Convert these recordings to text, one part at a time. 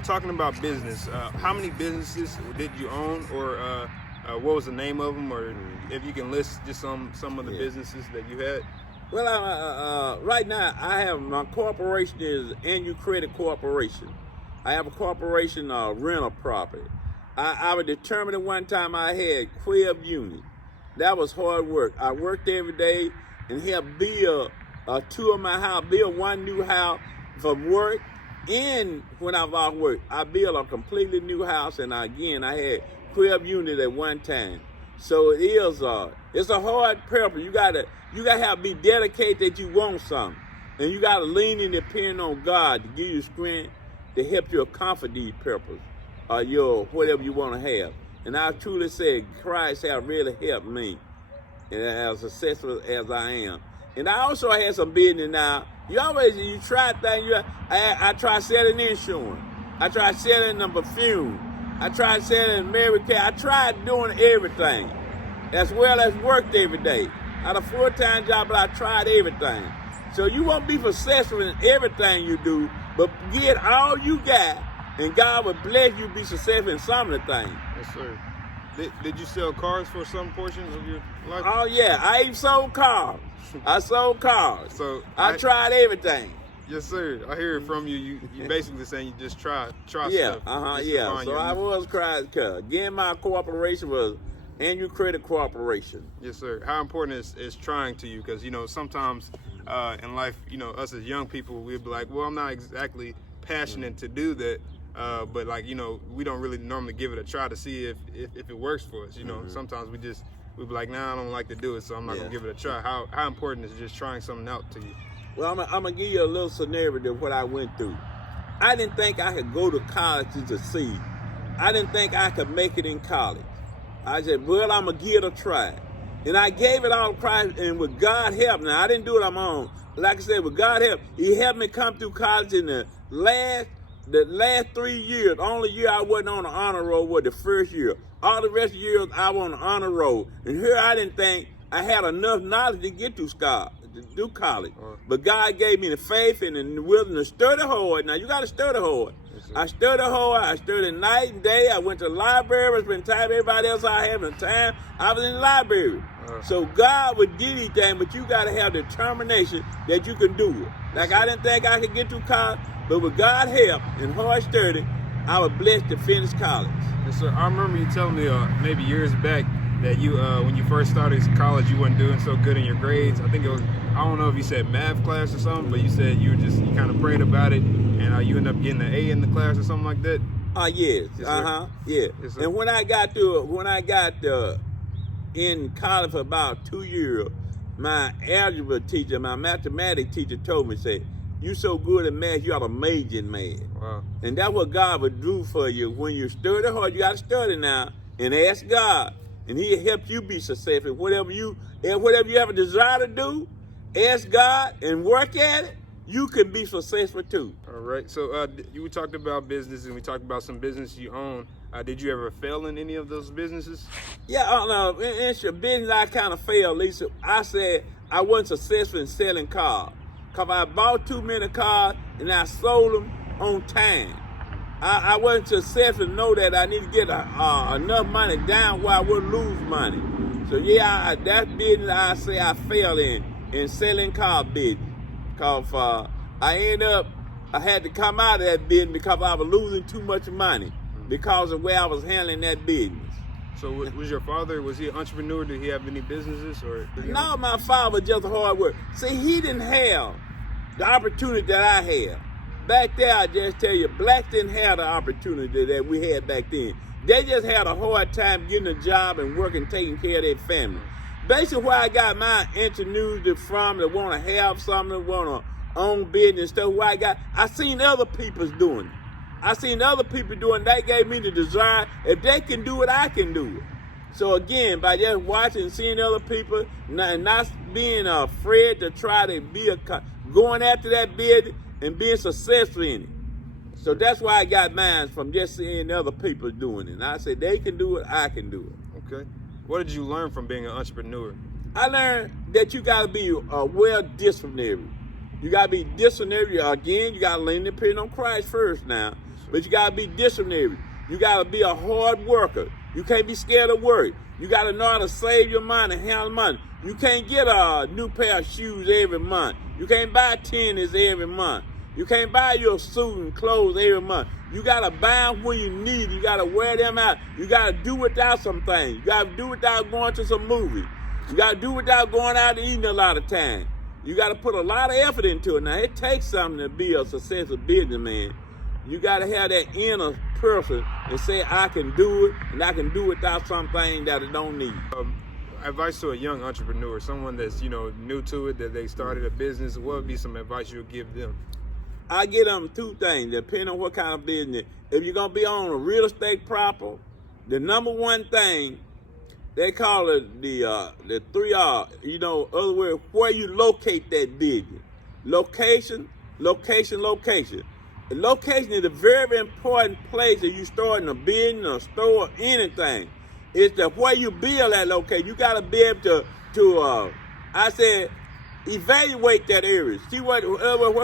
talking about business, how many businesses did you own, or what was the name of them, or if you can list just some of the businesses that you had? Well, right now I have my corporation is Annual Credit Corporation. I have a corporation rental property. I was determined at one time I had 12 units. That was hard work. I worked every day and helped build two of my house, build one new house from work. And when I was off work, I built a completely new house, and I had 12 units at one time. So it is it's a hard purpose. You gotta have to be dedicated that you want something, and you gotta lean and depend on God to give you strength to help you accomplish these purposes, your whatever you want to have. And I truly say Christ has really helped me, and as successful as I am. And I also had some business now. You try things. I tried selling insurance. I tried selling the perfume. I tried selling Mary Kay. I tried doing everything, as well as worked every day. I had a full-time job, but I tried everything. So you won't be successful in everything you do, but get all you got, and God will bless you to be successful in some of the things. Yes, sir. Did you sell cars for some portion of your life? Oh, yeah. I even sold cars. I sold cars. So I tried everything. Yes, sir. I hear it from you. You basically saying you just try yeah, stuff. Yeah. So I was crying. Again, my corporation was Annual Credit Corporation. Yes, sir. How important is trying to you? Because, sometimes in life, us as young people, we'd be like, well, I'm not exactly passionate to do that. But we don't really normally give it a try to see if it works for us. Sometimes we'd be like, nah, I don't like to do it, so I'm not gonna give it a try. How important is just trying something out to you? Well, I'm gonna give you a little scenario of what I went through. I didn't think I could go to college to succeed. I didn't think I could make it in college. I said, well, I'm gonna give it a try. And I gave it all to Christ, and with God help, now I didn't do it on my own. Like I said, with God help, He helped me come through college in the last 3 years. The only year I wasn't on the honor roll was the first year. All the rest of the years I was on the honor roll. And here I didn't think I had enough knowledge to get through college. But God gave me the faith and the willingness to study hard. Now you got to study hard. Yes, I studied hard. I studied night and day. I went to the library, spent time with everybody else I had in time. I was in the library. So God would give you things, but you got to have determination that you can do it. Like I didn't think I could get through college, but with God's help and hard study, I was blessed to finish college. Yes, sir. I remember you telling me maybe years back that you, when you first started college, you weren't doing so good in your grades. I think it was, I don't know if you said math class or something, but you said you kind of prayed about it, and you ended up getting an A in the class or something like that. Yes. Yeah. Yes, and when I got in college for about 2 years, my algebra teacher, my mathematics teacher told me, say, you so good at math, you ought to major in math. Wow. And that's what God would do for you. When you study hard, you got to study now and ask God. And He'll help you be successful. Whatever you have a desire to do, ask God and work at it, you can be successful too. All right. So you talked about business, and we talked about some business you own. Did you ever fail in any of those businesses? Yeah, in business I kind of failed, Lisa. I said I wasn't successful in selling cars. Because I bought too many cars and I sold them on time. I wasn't successful to know that I need to get enough money down where I wouldn't lose money. So that business I say I failed in selling car business. Because I had to come out of that business because I was losing too much money because of where I was handling that business. So was your father, was he an entrepreneur? Did he have any businesses? No, my father was just hard work. See, he didn't have the opportunity that I had. Back there, I just tell you, blacks didn't have the opportunity that we had back then. They just had a hard time getting a job and working, taking care of their family. Basically, where I got my ingenuity from, that want to have something, that want to own business and stuff, I seen other people doing it. That gave me the desire, if they can do it, I can do it. So again, by just watching and seeing other people, and not being afraid to try to be going after that business and being successful in it. So that's why I got mine, from just seeing other people doing it. And I said, they can do it, I can do it. Okay. What did you learn from being an entrepreneur? I learned that you got to be well-disciplinary. You got to be disciplinary. Again, you got to lean and depend on Christ first now. But you gotta be disciplinary. You gotta be a hard worker. You can't be scared of work. You gotta know how to save your money and handle money. You can't get a new pair of shoes every month. You can't buy tennis every month. You can't buy your suit and clothes every month. You gotta buy them when you need. You gotta wear them out. You gotta do without some things. You gotta do without going to some movies. You gotta do without going out and eating a lot of time. You gotta put a lot of effort into it. Now, it takes something to be a successful businessman. You gotta have that inner person and say, I can do it, and I can do without something that I don't need. Advice to a young entrepreneur, someone that's, new to it, that they started a business, what would be some advice you would give them? I give them two things, depending on what kind of business. If you're gonna be on a real estate proper, the number one thing, they call it the 3R, other words, where you locate that business. Location, location, location. The location is a very important place that you start in a business, a store, anything. It's the where you build that location. You gotta be able to evaluate that area. See what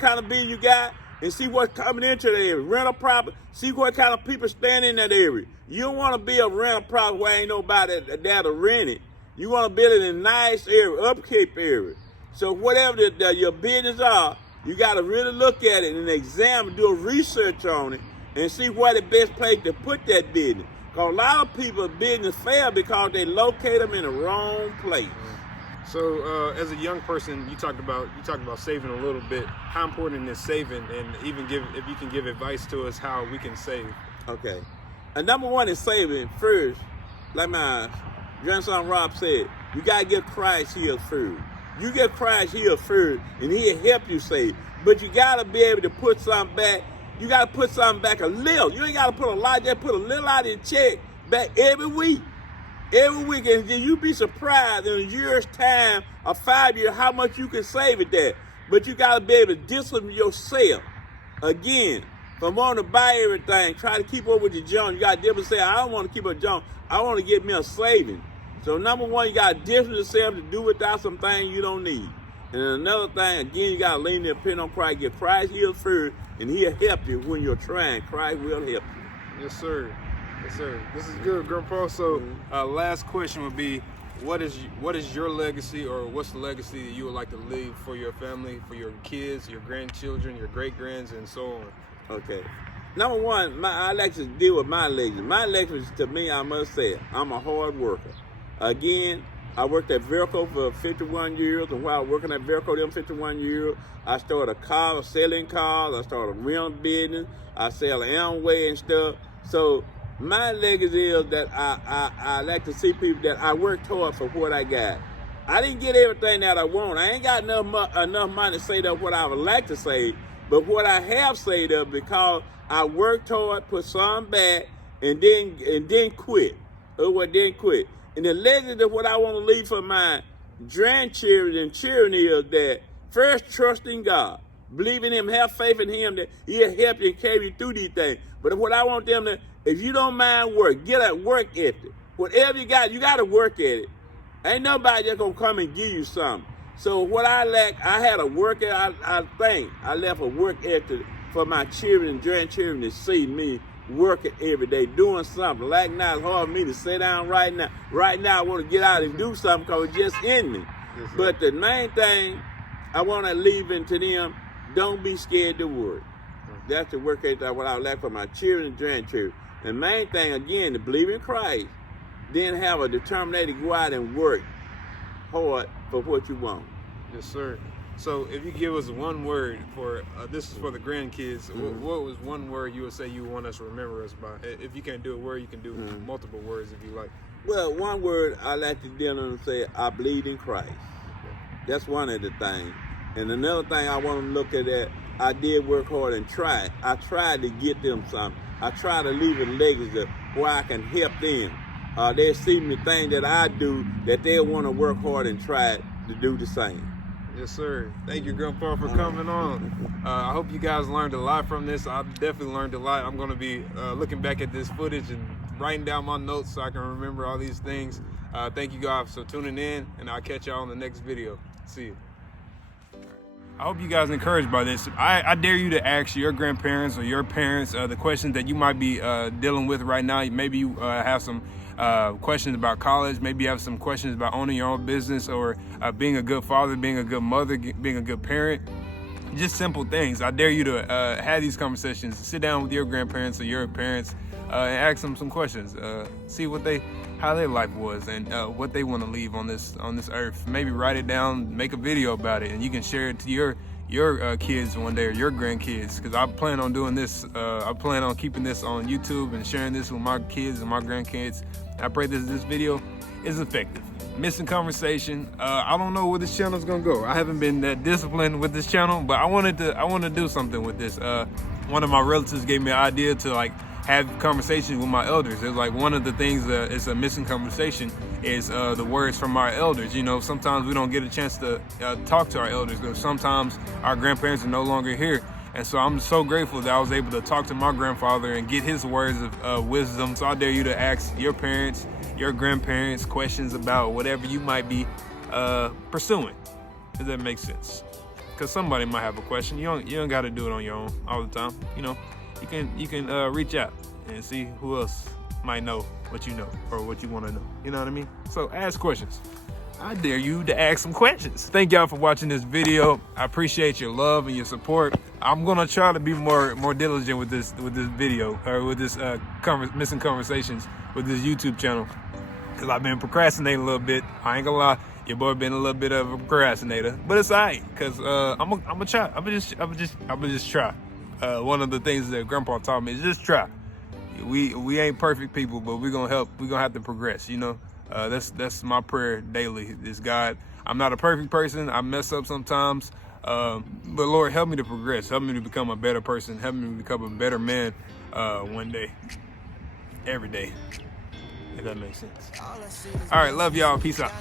kind of business you got, and see what's coming into the area. Rent a property. See what kind of people stand in that area. You don't want to be a rental property where ain't nobody there to rent it. You want to build it in a nice area, upkeep area. So whatever your business are, you got to really look at it and examine, do a research on it, and see where the best place to put that business. Because a lot of people's business fail because they locate them in the wrong place. So, as a young person, you talked about saving a little bit. How important is saving, and even if you can give advice to us how we can save? Okay, and number one is saving first. Like my grandson Rob said, you gotta get Christ healed first. You get Christ healed first, and He'll help you save. But you gotta be able to put something back. You gotta put something back a little. You ain't gotta put a lot. Just put a little out of your check back every week. Every weekend, then you be surprised in a year's time or 5 years how much you can save it there. But you got to be able to discipline yourself. Again, from wanting to buy everything, try to keep up with your junk. You got to say, I don't want to keep a junk. I want to get me a saving. So number one, you got to discipline yourself to do without some things you don't need. And another thing, again, you got to lean and depend on Christ. Get Christ healed first, and He'll help you when you're trying. Christ will help you. Yes, sir. Yes, sir. This is good, Grandpa. So, last question would be, what is your legacy, or what's the legacy that you would like to leave for your family, for your kids, your grandchildren, your great-grands, and so on? Okay. Number one, I like to deal with my legacy. My legacy, to me, I must say, I'm a hard worker. Again, I worked at Verco for 51 years, and while working at Verco them 51 years, I started selling cars, I started a rental business, I sell Amway and stuff. So my legacy is that I like to see people that I worked hard for what I got. I didn't get everything that I want. I ain't got enough money to save up what I would like to save, but what I have saved up because I worked hard, put some back, and then quit. Then quit. And the legacy of what I want to leave for my grandchildren and children is that first trust in God. Believe in Him, have faith in Him that He'll help you and carry you through these things. But what I want them to, if you don't mind work, get a work ethic. Whatever you got to work at it. Ain't nobody just gonna come and give you something. So what I lack, I had a work ethic. I think I left a work ethic for my children and grandchildren to see me working every day, doing something. Like now, it's hard for me to sit down right now. Right now, I want to get out and do something because it's just in me. Yes, but the main thing I want to leave into them, don't be scared to work. That's the work ethic what I lack for my children and grandchildren. The main thing, again, to believe in Christ, then have a determination to go out and work hard for what you want. Yes, sir. So if you give us one word for, this is for the grandkids, what was one word you would say you want us to remember us by? If you can't do a word, you can do multiple words if you like. Well, one word I like to deal with and say, I believe in Christ. Okay. That's one of the things. And another thing I want them to look at that, I did work hard and try. I tried to get them something. I tried to leave a legacy where I can help them. They see the thing that I do that they want to work hard and try to do the same. Yes, sir. Thank you, Grandpa, for coming on. I hope you guys learned a lot from this. I definitely learned a lot. I'm going to be looking back at this footage and writing down my notes so I can remember all these things. Thank you guys for tuning in, and I'll catch y'all on the next video. See you. I hope you guys are encouraged by this. I dare you to ask your grandparents or your parents the questions that you might be dealing with right now. Maybe you have some questions about college. Maybe you have some questions about owning your own business, or being a good father, being a good mother, being a good parent. Just simple things. I dare you to have these conversations. Sit down with your grandparents or your parents and ask them some questions. See how their life was, and what they want to leave on this earth. Maybe write it down, make a video about it, and you can share it to your kids one day, or your grandkids. Because I plan on doing this. I plan on keeping this on YouTube and sharing this with my kids and my grandkids. I pray this video is effective. Missing conversation. I don't know where this channel is gonna go. I haven't been that disciplined with this channel, but I want to do something with this. One of my relatives gave me an idea to have conversations with my elders. It's like one of the things that is a missing conversation is the words from our elders. You know, sometimes we don't get a chance to talk to our elders, because sometimes our grandparents are no longer here. And so I'm so grateful that I was able to talk to my grandfather and get his words of wisdom. So I dare you to ask your parents, your grandparents questions about whatever you might be pursuing. Does that make sense? Because somebody might have a question. You don't got to do it on your own all the time. You know, you can reach out and see who else might know what you know or what you want to know. You know what I mean? So ask questions. I dare you to ask some questions. Thank y'all for watching this video. I appreciate your love and your support. I'm gonna try to be more diligent with this video, or with this missing conversations with this YouTube channel, because I've been procrastinating a little bit. I ain't gonna lie, your boy been a little bit of a procrastinator, but it's alright, because I'm gonna try. I'm gonna just try. One of the things that Grandpa taught me is just try. We ain't perfect people, but we're gonna have to progress. You know, that's my prayer daily. Is God, I'm not a perfect person. I mess up sometimes. But Lord, help me to progress. Help me to become a better person. Help me to become a better man one day, every day, if that makes sense. All right, love y'all. Peace out.